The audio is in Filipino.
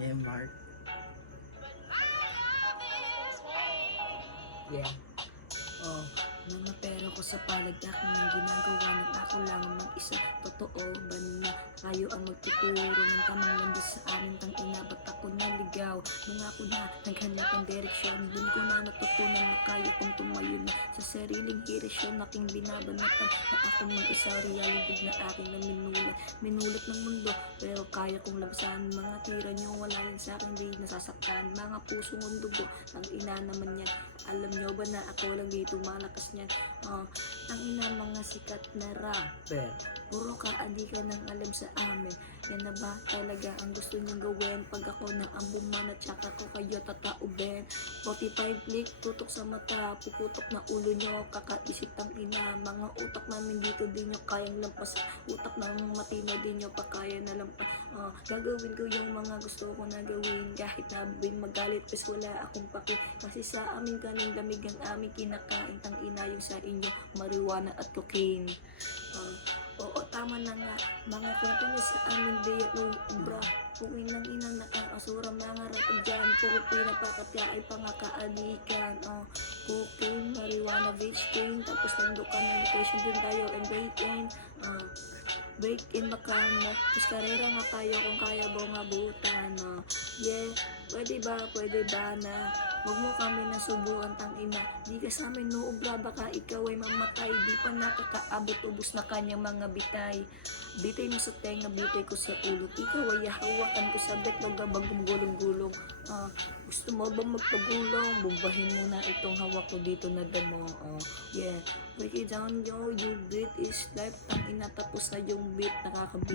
Yeah, Mark. Yeah. Oh, mga pera ko sa palad aking ang ginagawa ng ako lang ang mag-isa. Totoo ba na kayo ang magtuturo ng tamang landas sa amin? Tang ina, ba't ako naligaw? Nung ako na naghanap ng direksyon, dun ko na natutunan na kaya kong tumayo na sa sariling direksyon. Aking binabanatan na ako mag-isa, realidad na aking na minulat ng mundo, pero kaya kong labasan. Mga tira nyo, wala yan sa akin, di nasasaktan. Mga pusong ang dugo, ang ina naman yan. Alam nyo ba na ako lang dito malakas niyan? Ang ina mga sikat na rapper, puro ka adi ka nang alam sa amin. Yan na ba talaga ang gusto niyong gawin? Pag ako na ang bumanat, tsaka ko kayo tataubin. 45 click, tutok sa mata, puputok na ulo nyo, kakaisip ang ina. Mga utak namin dito, di nyo kayang lampas. Utak ng matino, di nyo pa kaya na lampas. Gagawin ko yung mga gusto ko na gawin, kahit na magalit, pues wala akong paki. Kasi sa aming kaning lamig ang aming kinakain, tang ina yung sa inyo, marijuana at cocaine. Oo, tama na nga, mga kwento nyo sa amin, diya nung ubra. Kung inang inang nakakasura, mga rapid dyan, puro pinapakatya ay pangakaalikan. Cocaine, marijuana, beach cane, tapos nando ka na location, dun tayo and bacon. Break in Bacano, mas karera nga tayo kung kaya mo mabutan. Yeah, pwede ba na huwag mo kami nasubuan tang ina. Di ka sa amin nuubra, baka ikaw ay mamatay. Di pa nakakaabot, ubos na kanyang mga bitay. Bitay mo sa tenga, bitay ko sa ulo. Ikaw ay hawakan ko sa bet, huwag abang gumulong-gulong. Gusto mo ba magpagulong? Bubahin mo na itong hawak ko dito na damo. Yeah, break it down yo, you beat is life. Tang ina, tapos na yung beat, nakakabit.